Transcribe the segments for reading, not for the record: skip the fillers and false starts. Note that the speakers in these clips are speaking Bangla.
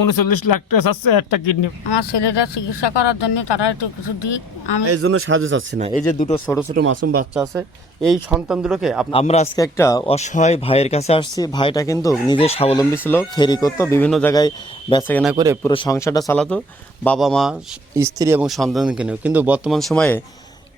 39 লাখ টাকা চাচ্ছে একটা কিডনি। আমার ছেলেটা চিকিৎসা করার জন্য তারা একটু কিছু দিক। আমি এই জন্য সাহায্য চাচ্ছি না। এই যে দুটো ছোট ছোট মাসুম বাচ্চা আছে, এই সন্তান দুটোকে আমরা আজকে একটা অসহায় ভাইয়ের কাছে আসছি। ভাইটা কিন্তু নিজে স্বাবলম্বী ছিল, ফেরি করতো, বিভিন্ন জায়গায় বেচাকেনা করে পুরো সংসারটা চালাতো, বাবা মা স্ত্রী এবং সন্তানকে নিয়েও। কিন্তু বর্তমান সময়ে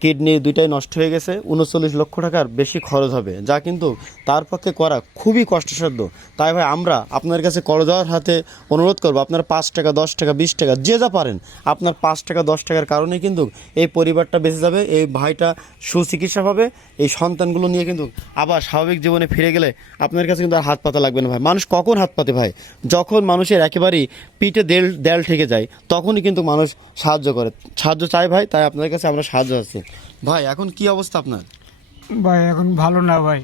কিডনি দুইটাই নষ্ট হয়ে গেছে, 39 লক্ষ টাকার বেশি খরচ হবে, যা কিন্তু তার পক্ষে করা খুবই কষ্টসাধ্য। তাই ভাই আমরা আপনার কাছে করজোড়ে হাতে অনুরোধ করবো, আপনার 5 টাকা 10 টাকা 20 টাকা যে যা পারেন, আপনার 5 টাকা 10 টাকার কারণে কিন্তু এই পরিবারটা বেঁচে যাবে, এই ভাইটা সুচিকিৎসা পাবে, এই সন্তানগুলো নিয়ে কিন্তু আবার স্বাভাবিক জীবনে ফিরে গেলে আপনার কাছে কিন্তু আর হাত পাতা লাগবে না ভাই। মানুষ কখন হাত পাতে ভাই? যখন মানুষের একেবারেই পিঠে দেল ঠেকে যায়, তখনই কিন্তু মানুষ সাহায্য করে, সাহায্য চায় ভাই। তাই আপনার কাছে আমরা সাহায্য আছি ভাই। এখন কি অবস্থা আপনার? ভাই এখন ভালো না ভাই।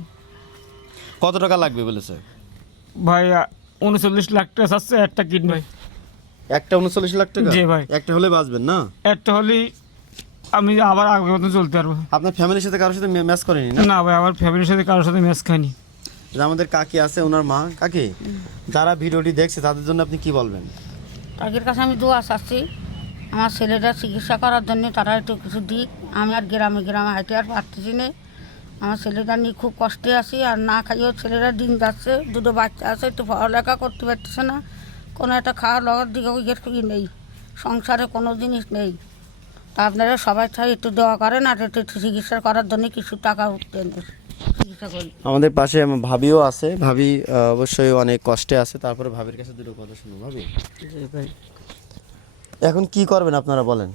কত টাকা লাগবে বলেছে ভাই 39 লাখ টাকা চাচ্ছে একটা কিডনি। একটা? 39 লাখ টাকা? জি ভাই। একটা হলে বাঁচবেন না? একটা হলেই আমি আবার আগের মতো চলতে পারবো। আপনার ফ্যামিলির সাথে কারোর সাথে ম্যাচ করেনি না? না ভাই, আমার ফ্যামিলির সাথে কারোর সাথে ম্যাচ খাইনি। যে আমাদের কাকি আছে, ওনার মা, কাকি যারা ভিডিওটি দেখছে তাদের জন্য আপনি কি বলবেন? তাদের কাছে আমি দোয়া চাচ্ছি আমার ছেলেটা চিকিৎসা করার জন্য তারা একটু কিছু দিক। আমি আর গ্রামে গ্রামে হাইতে আর পারতেছি না। আমার ছেলেটা নিয়ে খুব কষ্টে আছি, আর না খাইয়েও ছেলেরা দিন যাচ্ছে। দুটো বাচ্চা আছে, একটু পড়ালেখা করতে পারতেছে না, কোনো একটা খাওয়ার লগার দিকে কি নেই, সংসারে কোনো জিনিস নেই। তা আপনারা সবাই চাই একটু দেওয়া করেন, আর একটু চিকিৎসা করার জন্য কিছু টাকা উঠতেন, চিকিৎসা করি। আমাদের পাশে আমার ভাবিও আছে। ভাবি অবশ্যই অনেক কষ্টে আছে। তারপরে ভাবির কাছে দুটো কথা শুনুন। ভাবি, ভাই এখন কি করবেন আপনারা বলেন?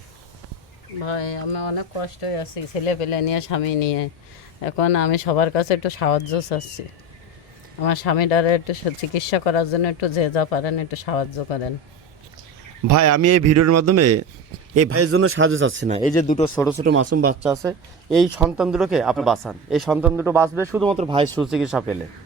ভাই আমি অনেক কষ্টে আছি, ছেলে পেলে নিয়ে, স্বামী নিয়ে। এখন আমি সবার কাছে একটু সাহায্য চাচ্ছি। আমার স্বামীটারে একটু চিকিৎসা করার জন্য একটু যে যা পারেন একটু সাহায্য করেন। ভাই আমি এই ভিডিওর মাধ্যমে এই ভাইয়ের জন্য সাহায্য চাচ্ছি না। এই যে দুটো ছোট ছোট মাসুম বাচ্চা আছে, এই সন্তান দুটোকে আপনি বাঁচান। এই সন্তান দুটো বাঁচবে শুধুমাত্র ভাই সুচিকিৎসা পেলে।